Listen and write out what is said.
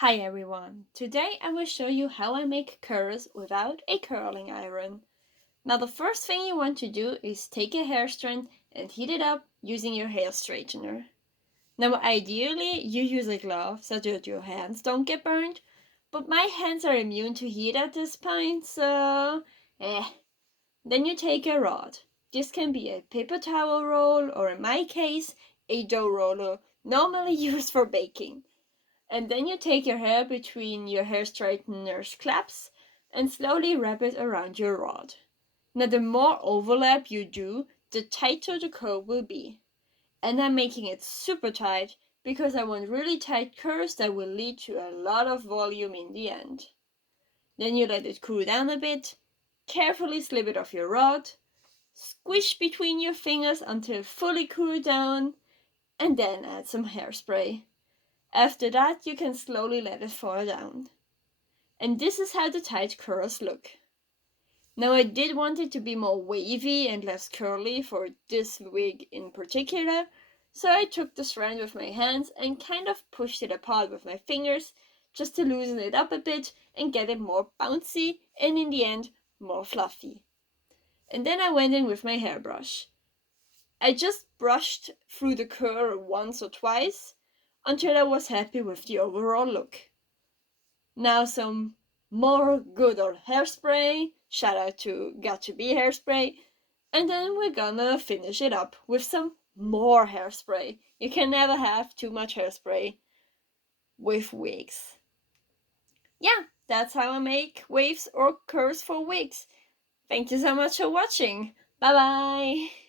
Hi everyone! Today I will show you how I make curls without a curling iron. Now the first thing you want to do is take a hair strand and heat it up using your hair straightener. Now ideally you use a glove so that your hands don't get burned, but my hands are immune to heat at this point, so Then you take a rod. This can be a paper towel roll or in my case a dough roller, normally used for baking. And then you take your hair between your hair straightener's clamps and slowly wrap it around your rod. Now the more overlap you do, the tighter the curl will be. And I'm making it super tight because I want really tight curls that will lead to a lot of volume in the end. Then you let it cool down a bit, carefully slip it off your rod, squish between your fingers until fully cooled down, and then add some hairspray. After that, you can slowly let it fall down. And this is how the tight curls look. Now I did want it to be more wavy and less curly for this wig in particular, so I took the strand with my hands and kind of pushed it apart with my fingers just to loosen it up a bit and get it more bouncy and in the end more fluffy. And then I went in with my hairbrush. I just brushed through the curl once or twice until I was happy with the overall look. Now some more good old hairspray, shout out to Got2b hairspray, and then we're gonna finish it up with some more hairspray. You can never have too much hairspray with wigs. Yeah, that's how I make waves or curls for wigs. Thank you so much for watching. Bye bye!